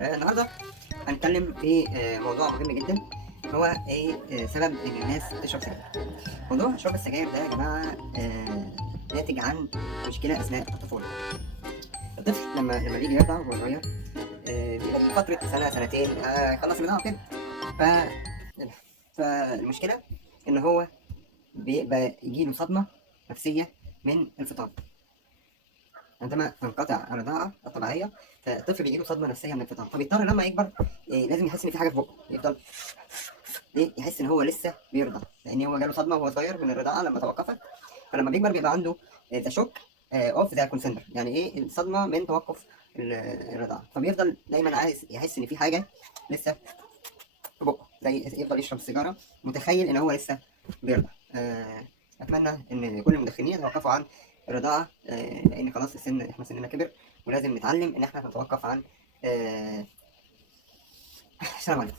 النهارده هنتكلم في موضوع مهم جدا. هو ايه سبب ان الناس تشرب سجاير. موضوع شرب السجاير ده يا جماعه ناتج عن مشكله اثناء الطفوله. الطفل لما بيجي يرضع وهو صغير بيبقى ليه فتره سنه سنتين يخلص رضاعه كده. ف فالمشكله ان هو بيبقى يجيله صدمه نفسيه من الفطام. عندما تنقطع الرضاعة الطبيعية فالطفل بيجيله صدمة نفسية من الفطام، فبيضطر لما يكبر لازم يحس إن في حاجة في بقه، يفضل ليه يحس إن هو لسه بيرضع، لأن هو جاله صدمة وهو صغير من الرضاعة لما توقفت. فلما بيكبر بيبقى عنده ذا شوك اوف ذا كونسنتر، يعني ايه الصدمة من توقف الرضاعة، فبيفضل دايما عايز يحس إن في حاجة لسه في بقه، زي يفضل يشرب سيجارة متخيل إن هو لسه بيرضع. أتمنى إن كل المدخنين يتوقفوا عن الرضاعة، لأن خلاص إحنا سننا كبر ولازم نتعلم إن إحنا نتوقف عن السلام عليكم.